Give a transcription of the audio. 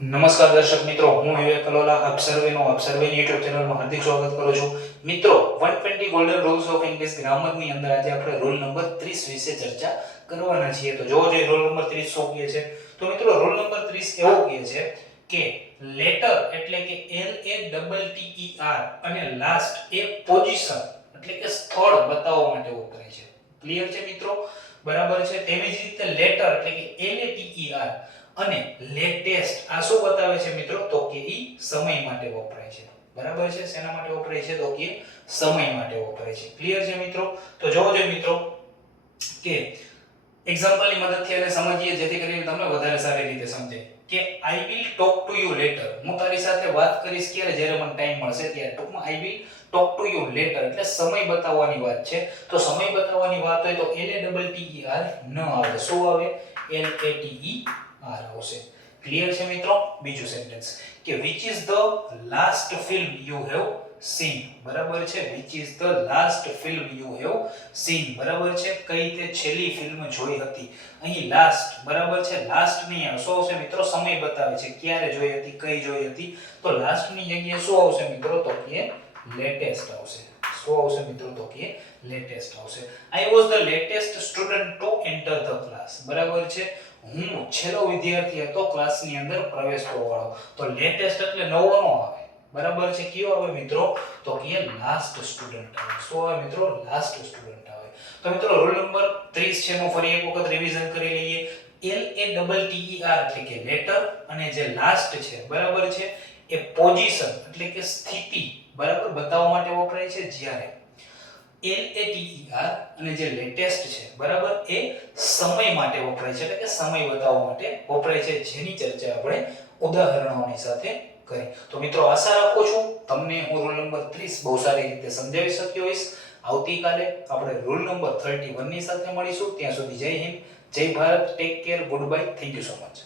નમસ્કાર દર્શક મિત્રો, હું વિવેક કલોલા આપ સર્વેની YouTube ચેનલમાં હાર્દિક સ્વાગત કરું છું. મિત્રો, 120 ગોલ્ડન રૂલ્સ ઓફ ઇંગ્લિશ ગ્રામરની અંદર આજે આપણે રૂલ નંબર 30 વિશે ચર્ચા કરવાના છીએ. તો જો રૂલ નંબર 30 શું કહે છે? તો મિત્રો, રૂલ નંબર 30 એવો કહે છે કે લેટર એટલે કે LATTER અને લાસ્ટ એ પોઝિશન એટલે કે સ્થળ બતાવવા માટે વપરાય છે. ક્લિયર છે મિત્રો? બરાબર છે. તેવી જ રીતે લેટર એટલે કે LATER અને લેટેસ્ટ આ શું બતાવે છે મિત્રો? તો કે ઈ સમય માટે વપરાય છે. બરાબર છે. શેના માટે વપરાય છે? તો કે સમય માટે વપરાય છે. ક્લિયર છે મિત્રો? તો જોજો મિત્રો કે એક્ઝામ્પલની મદદથી એને સમજીએ જેથી કરીને તમને વધારે સારી રીતે સમજાય. કે I will talk to you letter. હું તારી સાથે વાત કરીશ ક્યારે? જ્યારે મને ટાઈમ મળશે ત્યારે. ટૂંકમાં I will talk to you letter એટલે સમય બતાવવાની વાત છે. તો સમય બતાવવાની વાત હોય તો LATTER ન આવે. શું આવે? LATER આવશે. ક્લિયર છે મિત્રો? બીજું સેન્ટેન્સ કે which is the last film you have seen. બરાબર છે. which is the last film you have seen. બરાબર છે. કઈ તે છેલ્લી ફિલ્મ જોઈ હતી? અહીં લાસ્ટ બરાબર છે. લાસ્ટ નહીં આવે. શું આવશે મિત્રો? સમય બતાવે છે. ક્યારે જોઈ હતી, કઈ જોઈ હતી. તો લાસ્ટ ની જગ્યાએ શું આવશે મિત્રો? તો કે લેટેસ્ટ આવશે. શું આવશે મિત્રો? તો કે લેટેસ્ટ આવશે. I was the latest student to enter the class. બરાબર છે. હું છેલ્લો વિદ્યાર્થી હતો ક્લાસની અંદર પ્રવેશ કરવાવાળો. તો લેટેસ્ટ એટલે નવો નો આવે. બરાબર છે. કયો આવે મિત્રો? તો કે લાસ્ટ સ્ટુડન્ટ આવે. શું આવે મિત્રો? લાસ્ટ સ્ટુડન્ટ આવે. તો મિત્રો, રૂલ નંબર 30 છે એનું ફરી એક વખત રિવિઝન કરી લઈએ. LATTER એટલે કે લેટર અને જે લાસ્ટ છે બરાબર છે એ પોઝિશન એટલે કે સ્થિતિ બરાબર બતાવવા માટે વપરાય છે. જ્યારે LATER અને જે લેટેસ્ટ છે બરાબર એ સમય માટે વપરાય છે એટલે કે સમય બતાવવા માટે વપરાય છે, જેની ચર્ચા આપણે ઉદાહરણોની સાથે કરી. તો મિત્રો, આશા રાખું છું તમને હું રૂલ નંબર 30 બહુ સારી રીતે સમજાવી શક્યો હોઈશ. આવતીકાલે આપણે રૂલ નંબર 31 ની સાથે મળીશું. ત્યાં સુધી જય હિન્દ, જય Bharat, take care, good bye, thank you so much.